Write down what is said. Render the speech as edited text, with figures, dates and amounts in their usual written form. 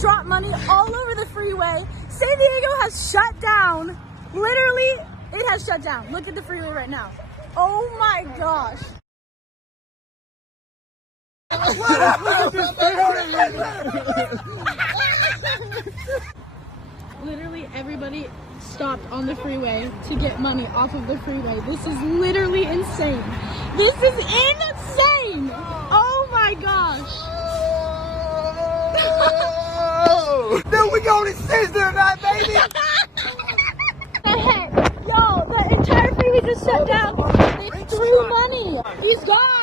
drop money all over the freeway. San Diego has shut down. Literally, it has shut down. Look at the freeway right now. Oh my gosh. Literally everybody stopped on the freeway to get money off of the freeway. This is literally insane. This is insane. Oh my gosh. Then we going to Sizzler tonight, baby. The heck? Yo, the entire freeway just shut down. They threw money. He's gone.